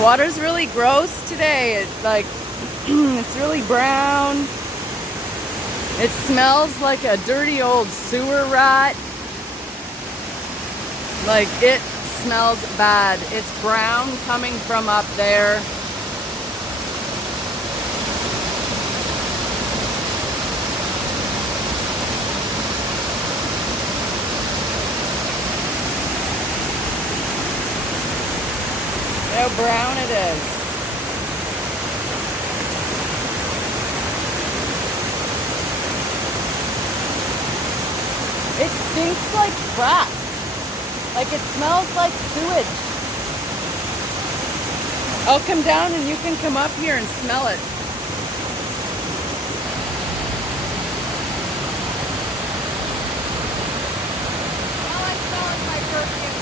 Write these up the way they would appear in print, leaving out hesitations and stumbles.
Water's really gross today. It's like, it's really brown. It smells like a dirty old sewer rat. Like, it smells bad. It's brown coming from up there. How brown it is. It stinks like crap. Like, it smells like sewage. I'll come down and you can come up here and smell it. All I smell is my perfume.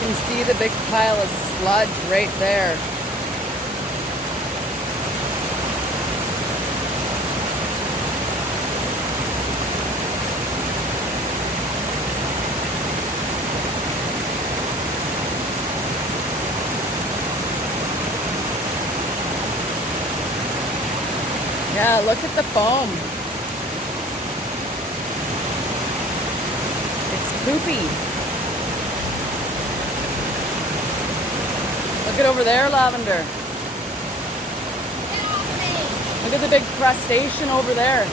You can see the big pile of sludge right there. Yeah, look at the foam. It's poopy. Look at over there, Lavender. Look at the big crustacean over there.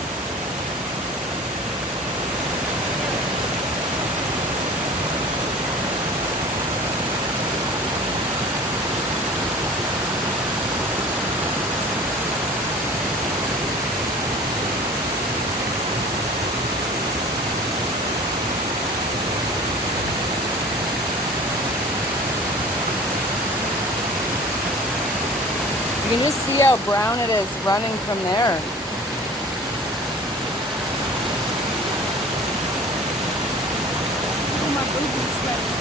You can just see how brown it is running from there. Oh, my boobies sweating.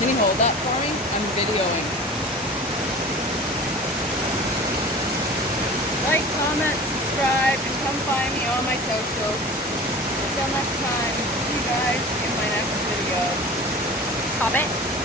Can you hold that for me? I'm videoing. Like, comment, subscribe, and come find me on my socials. Until next time, see you guys in my next video. Stop it.